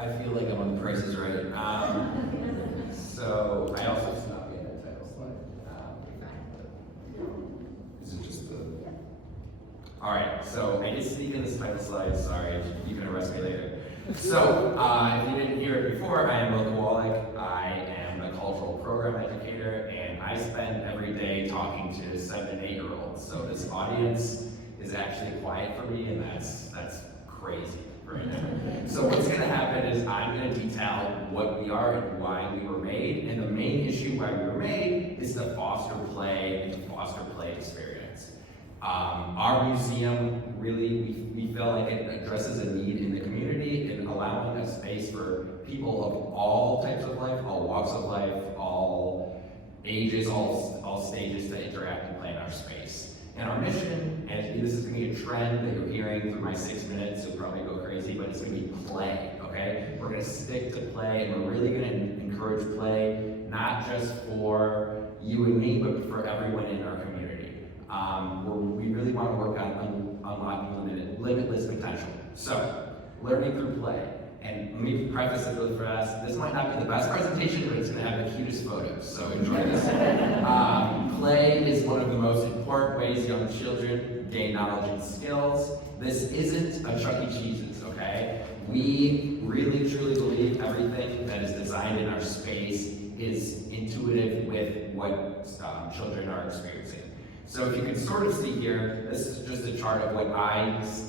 I feel like I'm on The Price is Right. So I also snuck in a title slide. Is it just the? All right. So I did sneak in this title slide. Sorry, you can arrest me later. So if you didn't hear it before, I am Will Kawalec. I am a cultural program educator, and I spend every day talking to 7 and 8 year olds. So this audience is actually quiet for me, and that's crazy right now. So what's going to happen is I'm going to detail what we are and why we were made, and the main issue why we were made is to foster play and to foster play experience. Our museum really, we felt like it addresses a need in the community in allowing a space for people of all types of life, all walks of life, all ages, all stages to interact and play in our space. And our mission, and this is going to be a trend that you're hearing through my 6 minutes, so probably go crazy, but it's going to be play, okay? We're going to stick to play, and we're really going to encourage play, not just for you and me, but for everyone in our community. We really want to work on unlocking limitless potential. So, learning through play. And let me preface it really fast. This might not be the best presentation, but it's going to have the cutest photos, so enjoy this. Play is one of the most important ways young children gain knowledge and skills. This isn't a Chuck E. Cheese's, okay? We really, truly believe everything that is designed in our space is intuitive with what children are experiencing. So if you can sort of see here, this is just a chart of what I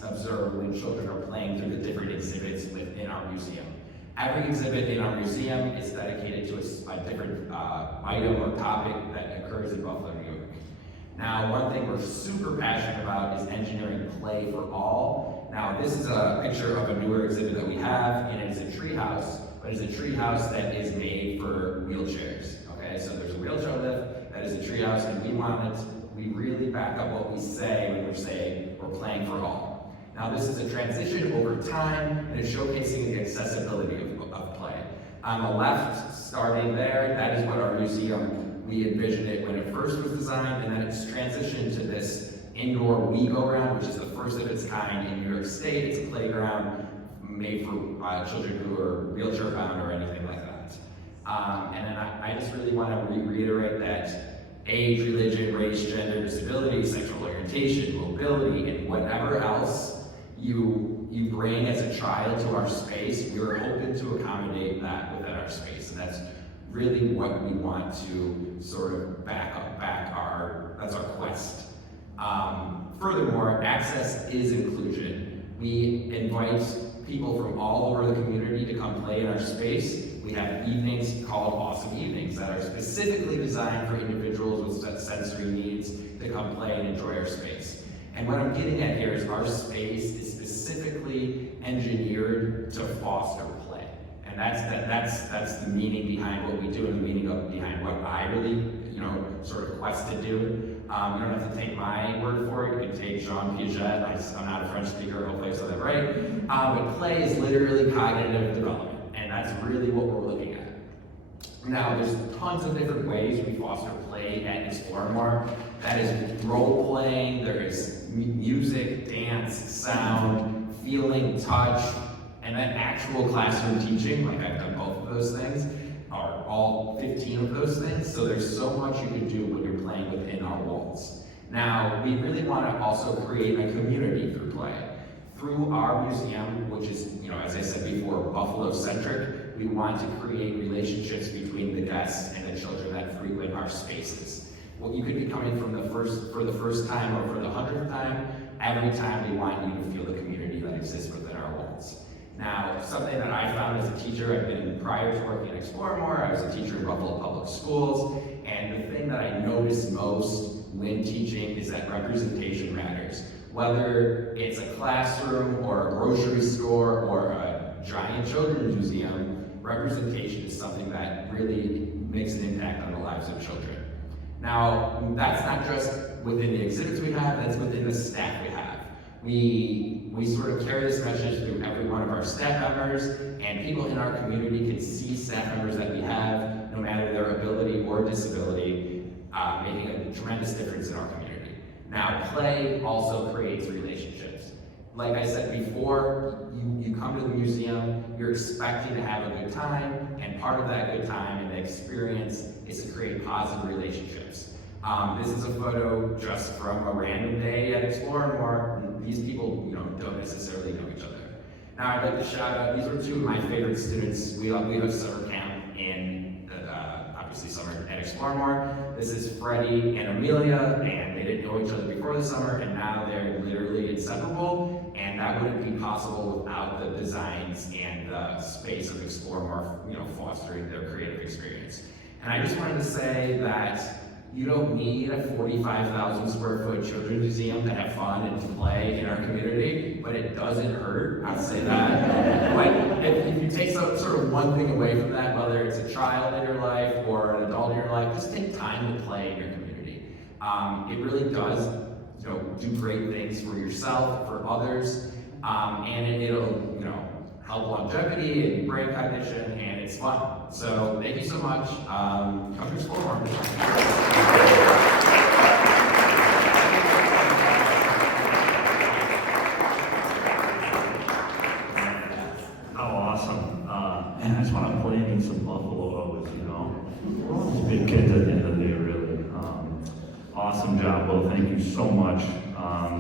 observe when children are playing through the different exhibits within our museum. Every exhibit in our museum is dedicated to a different item or topic that occurs in Buffalo, New York. Now, one thing we're super passionate about is engineering play for all. Now, this is a picture of a newer exhibit that we have, and it is a tree house, but it's a tree house that is made for wheelchairs, okay? So there's a wheelchair lift, that is a tree house, and we really back up what we say when we say we're playing for all. Now this is a transition over time, and it's showcasing the accessibility of play. On the left, starting there, that is what our museum, we envisioned it when it first was designed, and then it's transitioned to this indoor We Go Round, which is the first of its kind in New York State. It's a playground made for children who are wheelchair bound or anything like that. And then I just really want to reiterate that age, religion, race, gender, disability, sexual orientation, mobility, and whatever else you bring as a child to our space, we're hoping to accommodate that within our space. And that's really what we want to sort of that's our quest. Furthermore, access is inclusion. We invite people from all over the community to come play in our space. We have evenings called Awesome Evenings that are specifically designed for individuals with sensory needs to come play and enjoy our space. And what I'm getting at here is our space is specifically engineered to foster play. And that's the meaning behind what we do and the meaning behind what I really, sort of quest to do. You don't have to take my word for it. You can take Jean Piaget. I'm not a French speaker, hopefully I said that right. But play is literally cognitive development. And that's really what we're looking at. Now, there's tons of different ways we foster play at Explore More. That is role playing, there is music, dance, sound, feeling, touch, and then actual classroom teaching, like I've done both of those things, are all 15 of those things. So there's so much you can do when you're playing within our walls. Now, we really want to also create a community through play. Through our museum, which is, as I said before, Buffalo-centric, we want to create relationships between the guests and the children that frequent our spaces. Well, you could be coming for the first time or for the 100th time. Every time we want you to feel the community that exists within our walls. Now, something that I found as a teacher, prior to working at Explore More, I was a teacher in Buffalo Public Schools, and the thing that I noticed most when teaching is that representation matters. Whether it's a classroom or a grocery store or a giant children's museum, representation is something that really makes an impact on the lives of children. Now, that's not just within the exhibits we have, that's within the staff we have. We sort of carry this message through every one of our staff members, and people in our community can see staff members that we have, no matter their ability or disability, making a tremendous difference in our community. Now, play also creates relationships. Like I said before, you come to the museum, you're expecting to have a good time, and part of that good time and the experience is to create positive relationships. This is a photo just from a random day at Explore and More. These people, don't necessarily know each other. Now I'd like to shout out, these were two of my favorite students. We have summer camp in, obviously summer at Explore and More. This is Freddie and Amelia, and they didn't know each other before the summer, and now they're literally inseparable, and that wouldn't be possible without the designs and the space of Explore More, fostering their creative experience. And I just wanted to say that you don't need a 45,000 square foot children's museum to have fun and to play in our community, but it doesn't hurt, I'd say that. But if you take sort of one thing away from that, whether it's a child in your life or an adult in your life, just take time to play in your community. It really does do great things for yourself, for others, and it'll help longevity and brain cognition, and it's fun. So thank you so much. Come to Explore More. How awesome. And I just want to play in some Buffalo O's, We're all just big kids at the end of the day, really. Awesome job, Will. Thank you so much.